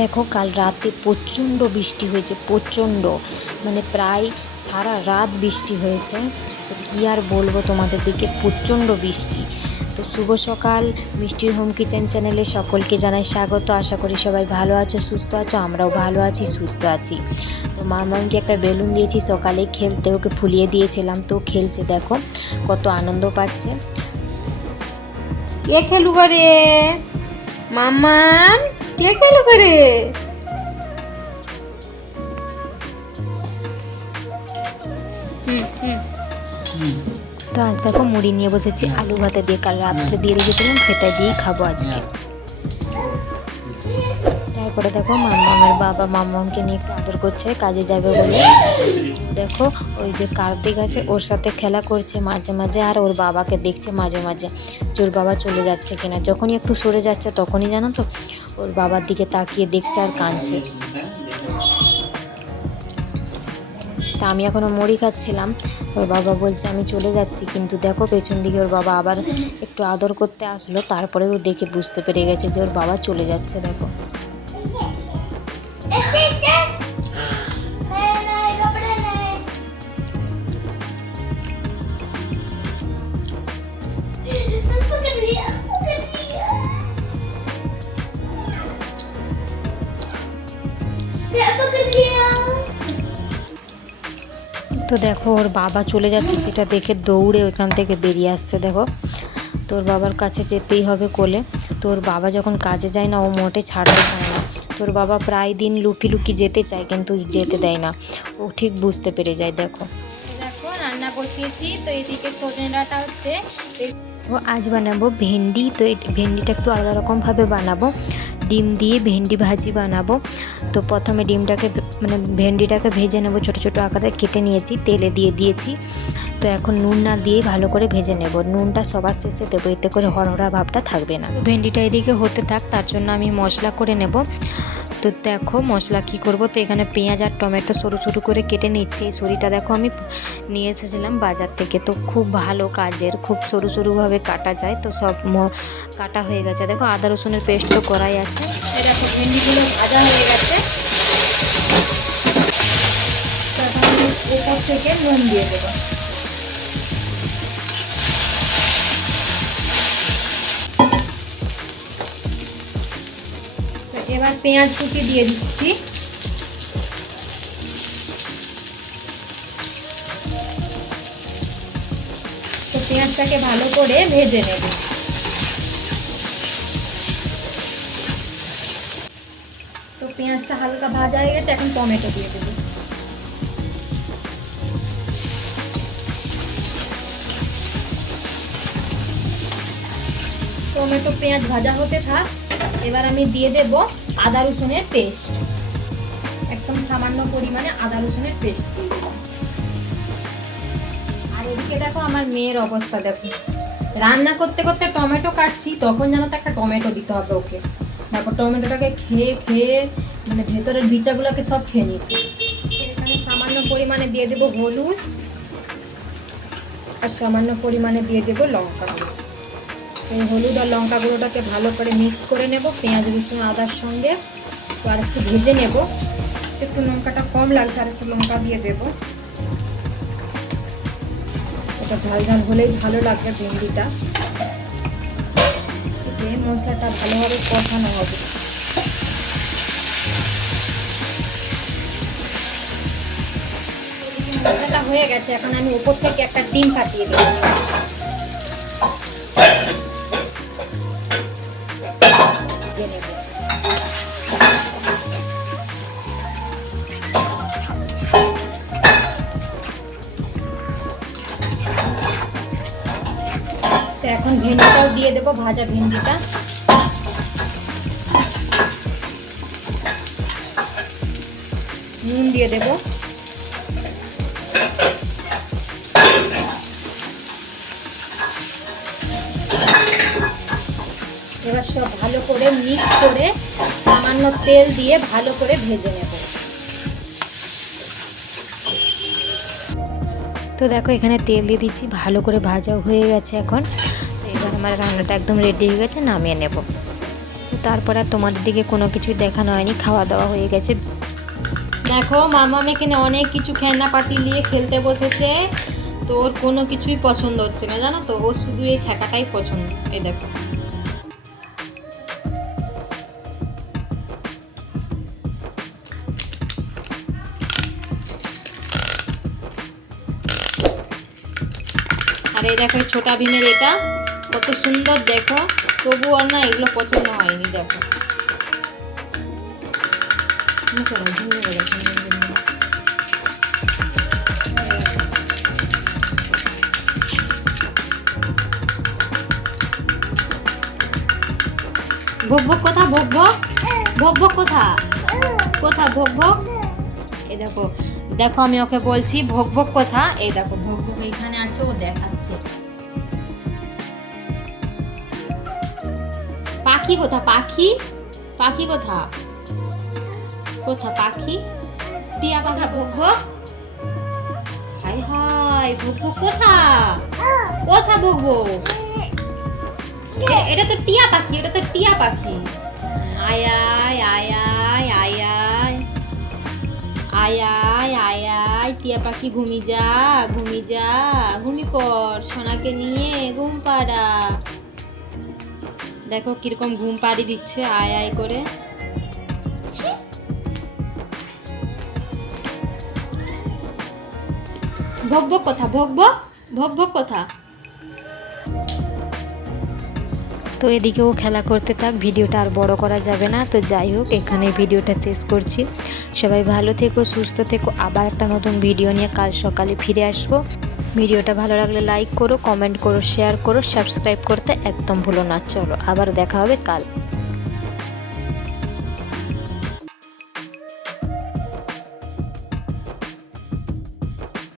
দেখো কাল রাতে প্রচণ্ড বৃষ্টি হয়েছে, প্রচণ্ড মানে প্রায় সারা রাত বৃষ্টি হয়েছে। তো কী আর বলবো তোমাদের দিকে, প্রচণ্ড বৃষ্টি। তো শুভ সকাল, মিষ্টির হোম কিচেন চ্যানেলে সকলকে জানাই স্বাগত। আশা করি সবাই ভালো আছো, সুস্থ আছো। আমরাও ভালো আছি, সুস্থ আছি। তো মামাকে একটা বেলুন দিয়েছি সকালে খেলতে, ওকে ফুলিয়ে দিয়েছিলাম, তো খেলছে, দেখো কত আনন্দ পাচ্ছে। কে খেলু করে মাম্মাম, কে খেলু করে? তো আজ দেখো মুড়ি নিয়ে বসেছি, আলু ভাতে দিয়ে, কাল রাত্রে দিয়ে রেখেছিলাম, সেটা দিয়েই খাবো আজকে। তারপরে দেখো মাম্মামের বাবা মাম্মামকে নিয়ে একটু আদর করছে, কাজে যাবে বলে। দেখো ওই যে কার্তিক আছে, ওর সাথে খেলা করছে মাঝে মাঝে, আর ওর বাবাকে দেখছে মাঝে মাঝে যে ওর বাবা চলে যাচ্ছে কিনা। যখনই একটু সরে যাচ্ছে তখনই জানো তো ওর বাবার দিকে তাকিয়ে দেখছে আর কাঁদছে। তা আমি এখনও মুড়ি খাচ্ছিলাম, ওর বাবা বলছে আমি চলে যাচ্ছি, কিন্তু দেখো পেছন দিকে ওর বাবা আবার একটু আদর করতে আসলো, তারপরে ও দেখে বুঝতে পেরে গেছে যে ওর বাবা চলে যাচ্ছে। দেখো তো দেখো ওর বাবা চলে যাচ্ছে, সেটা দেখে দৌড়ে ওইখান থেকে বেরিয়ে আসছে। দেখো তোর বাবার কাছে যেতেই হবে কোলে। তোর বাবা যখন কাজে যায় না, ও মোটে ছাড়তে চায় না। তোর বাবা প্রায় দিন লুকি লুকি যেতে চায়, কিন্তু যেতে দেয় না, ও ঠিক বুঝতে পেরে যায়। দেখো দেখো রান্না বসিয়েছি, তো এদিকে সজনে ডাঁটা হচ্ছে। ও আজ বানাবো ভেন্ডি। তো এই ভেন্ডিটা একটু আলাদা রকমভাবে বানাবো, ডিম দিয়ে ভেন্ডি ভাজি বানাবো। তো প্রথমে ডিমটাকে মানে ভেন্ডিটাকে ভেজে নেবো, ছোটো ছোটো আকারে কেটে নিয়েছি, তেলে দিয়ে দিয়েছি। তো এখন নুন না দিয়ে ভালো করে ভেজে নেব, নুনটা সবার শেষে দেবো, এতে করে হরহরা ভাবটা থাকবে না। ভেন্ডিটা এদিকে হতে থাক, তার জন্য আমি মশলা করে নেব। তো দেখো মশলা কি করব, তো এখানে পেঁয়াজ আর টমেটো সরু সরু করে কেটে নিচ্ছি। এই ছুরিটা দেখো আমি নিয়ে এসেছিলাম বাজার থেকে, তো খুব ভালো কাজের, খুব সরু সরুভাবে কাটা যায়। তো সব কাটা হয়ে গেছে। দেখো আদা রসুনের পেস্ট তো করাই আছে। দেখো ভেন্ডিগুলো ভাজা হয়ে গেছে, তখন আমি উপর থেকে নুন দিয়ে দেবো। এবার পেঁয়াজ কুচি দিয়ে দিচ্ছি। তো পেঁয়াজটাকে ভালো করে ভেজে নেব। তো পেঁয়াজটা হালকা ভাজা হয়ে গেছে, এখন টমেটো দিয়ে দেবো। টমেটো পেঁয়াজ ভাজা হতে থাক। এবার আমি দিয়ে দেব আদা রসুনের পেস্ট, একদম সামান্য পরিমাণে আদা রসুনের পেস্ট দিয়ে দেবো। আর এদিকে দেখো আমার মেয়ের অবস্থা, দেখো রান্না করতে করতে টমেটো কাটছি, তখন যেন তো একটা টমেটো দিতে হবে ওকে। দেখো টমেটোটাকে খেয়ে খেয়ে মানে ভেতরের বিচাগুলোকে সব খেয়ে নিয়েছি। এখানে সামান্য পরিমাণে দিয়ে দেবো হলুদ, আর সামান্য পরিমাণে দিয়ে দেবো লঙ্কা গুঁড়ো। এই হলুদ আর লঙ্কা গুঁড়োটাকে ভালো করে মিক্স করে নেব পেঁয়াজ রসুন আদার সঙ্গে। তো আর একটু ভেজে নেব, একটু লঙ্কাটা কম লাগছে, আর একটু লঙ্কা দিয়ে দেবো। এটা ঝাল ঝাল হলেই ভালো লাগবে ভেন্ডিটা। এই মশলাটা ভালোভাবে কষানো হবে। মশলাটা হয়ে গেছে, এখন আমি উপর থেকে একটা ডিম ফাটিয়ে দেবো। এখন ভেন্ডিটাও দিয়ে দেবো, ভাজা ভেন্ডিটা। নুন দিয়ে দেবো। এবার সব ভালো করে মিক্স করে সামান্য তেল দিয়ে ভালো করে ভেজে নেব। তো দেখো এখানে তেল দিয়ে দিচ্ছি, ভালো করে ভাজাও হয়ে গেছে। এখন তো এবার আমার রান্নাটা একদম রেডি হয়ে গেছে, নামিয়ে নেব। তো তারপর আর তোমাদের দিকে কোনো কিছুই দেখানো হয়নি, খাওয়া দাওয়া হয়ে গেছে। দেখো মামাম এখানে অনেক কিছু খেলনা পাতি নিয়ে খেলতে বসেছে, তো ওর কোনো কিছুই পছন্দ হচ্ছে না জানো তো, ওর শুধু এই ঠেকাটাই পছন্দ। এই দেখো আর এই দেখো ছোটা ভীমের এটা কত সুন্দর, দেখো তবু আর না এগুলো পছন্দ হয়নি। দেখো ভোগ ভোগ কোথা, ভোগ ভোগ ভোগ ভোগ কোথা কোথা ভোগ ভোগ। এই দেখো দেখো আমি ওকে বলছি ভোগ ভোগ কোথা, এই দেখো ভোগ ভোগ এখানে আছে, ও দেখাচ্ছে। পাখি কোথা, পাখি পাখি কোথা কোথা পাখি, টিয়া কোথা, ভোগ ভোগ। হাই হাই ভোগ ভোগ কোথা কোথা ভোগ ভোগ, এটা তো টিয়া পাখি, এটা তো টিয়া পাখি। আয় আয় আয় আয় আয় আয় আয় আয় আয় আয়, টিয়া পাখি ঘুমি যা ঘুমি যা, ঘুমি পড় সোনাকে নিয়ে ঘুম পাড়া। দেখো কিরকম ঘুম পাড়ি দিচ্ছে আয় আয় করে। ভোগ ভোগ কোথা, ভোগ ভোগ ভোগ ভোগ কোথা। তো এদিকেও খেলা করতে থাক, ভিডিওটা আর বড় করা যাবে না। তো যাই হোক, এখানে ভিডিওটা শেষ করছি। সবাই ভালো থেকো, সুস্থ থেকো। আবার একটা নতুন ভিডিও নিয়ে কাল সকালে ফিরে আসবো। ভিডিওটা ভালো লাগলে লাইক করো, কমেন্ট করো, শেয়ার করো, সাবস্ক্রাইব করতে একদম ভুলো না। চলো আবার দেখা হবে কাল।